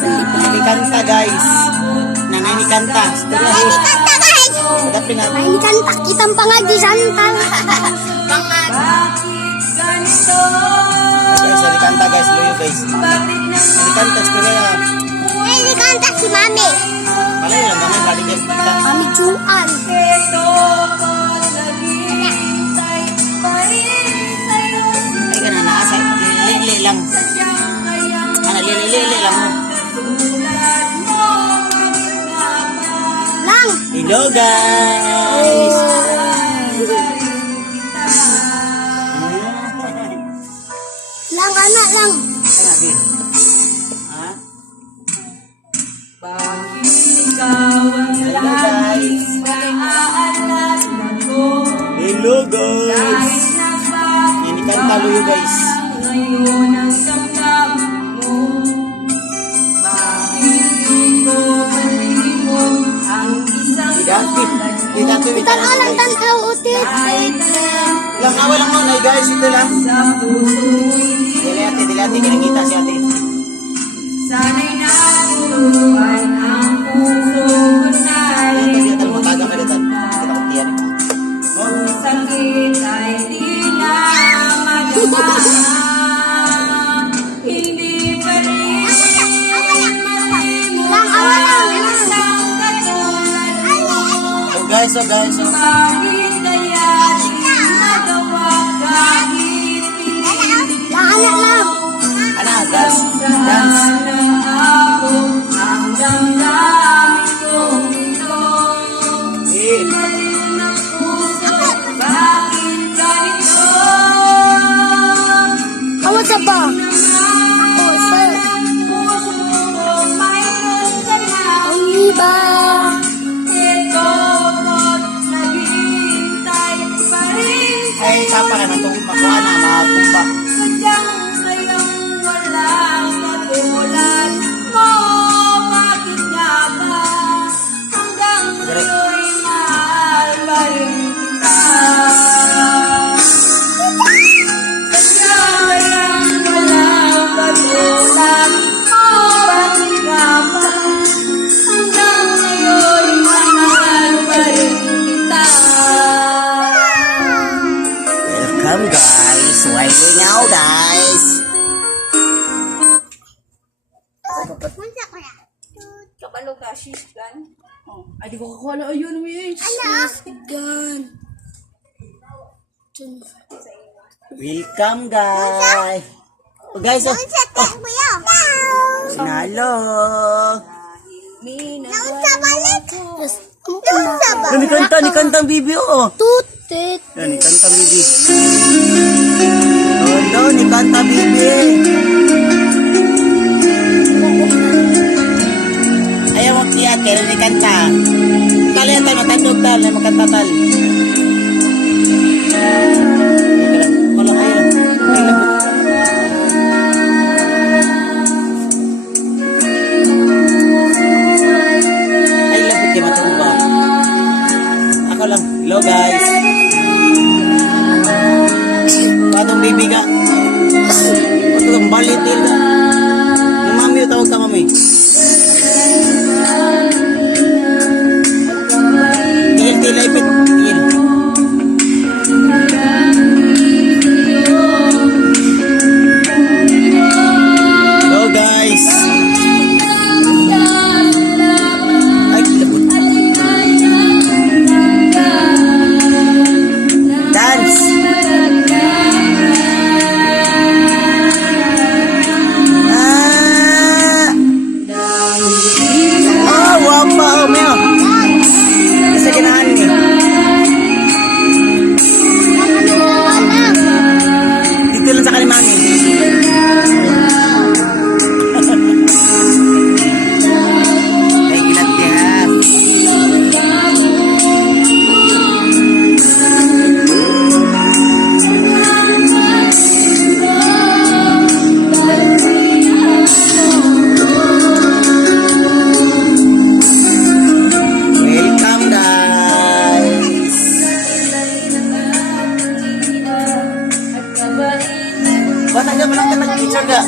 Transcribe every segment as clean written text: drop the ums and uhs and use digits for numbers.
Nanay Kanta guys. Nanay ni Kanta. Nanay ni Kanta guys. Nanay ni Kanta. Kitang pangag di Santa. Pangag. Guys, Nanay Kanta guys. Luyo guys. Nanay Kanta. Nanay ni Kanta si Mami. Malay lang naman. Balik guys. Mami Juan. Ay ka na naasa. Lili lang. Lili lang mo. Lang. Hello guys. Lang anak lang. Ha? Hello guys. Ini kan taluyo guys. Tan alang tan kau utit. Lang awal lang mo guys, ito lang. Dili ate kita si ate. Sana'y naturuan ang puso ko na'y kung sakit ay di na magawa. Hindi pa rin Lang awal lang. isang katulad mo. Oh guys. Bakit kaya di nagawa kahit pinilit Lang anak lang. Ana, dance. ako ang damdamin kong ito. Eh, Maliw na puso, bakit ganito? Awat sa ba? Ako sir. Puso ko mayroon ka na. Ang iba. Ito ko't naghihintay pa rin ay tapa ka na itong makuha na, matumba. sadyang kayang walang katulad mo. Bakit nga ba hanggang ngayon'y mahal pa rin kita? Sadyang kayang walang katulad mo. Bakit nga ba hanggang ngayon'y mahal pa rin kita? Welcome guys. Why you now guys? Munsa ko ya. Kabalo ka, shishgan? Oh. Ay, di ko kakala. Ayun, Miss. Gan. Welcome guys. Oh guys, oh. Munsa ko ya. Nalo. Munsa balik. Munsa ba? Ni kanta ang bibi oh. Tutit. Ni kanta bibi. Oh no, ni kanta bibi. Ayaw mo kaya kaya ni kanta. Kalian tayo matandog tal, na makanta tal. Walang ayaw. Ay labot. Ay labot kayo matumba. Ako lang. Hello guys. Patong bibi ka. Patong balit ka. Mami, tawag ka mami. Tigil, ipit. Tigil. Hello guys. Ay, labot. Dance. Wow, Mel. Isa ginahan ni. Dito lang sa kalimani. Ay, kilat yan. Welcome guys. Ba't hanggang mo lang ka nag-picture ka?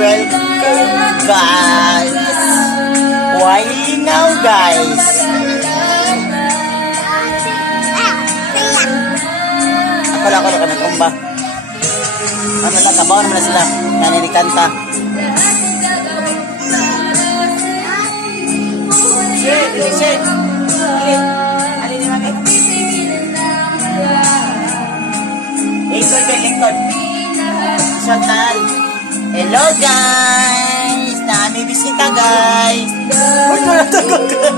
welcome guys. Walingaw guys. Akala ko na kami tumba. Ano lang, kabaw naman na sila. Nanikanta. Shit, shit. Alin ni mami? Lingkod ka, lingkod. Sultan. Hello guys. Nami bisita guys. Uy, natagod ka.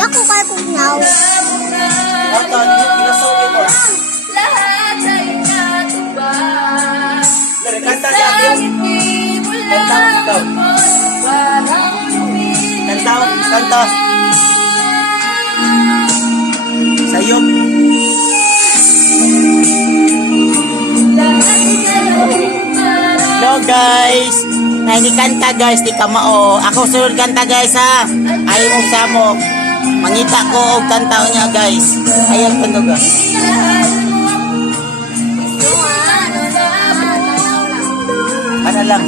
Dako kayo kung now. Oto, nilusugi ko. Lahat ay natubag. Kanta si Ate. Kanta, ikaw. Kanta, kanta. Sayop. Hello guys. Naini kanta guys, di ka mao. Ako sulod kanta guys ha. Ayaw mo sa mo. Mangita ko og kanta niya guys. Ayaw kanta ga. Ano lang.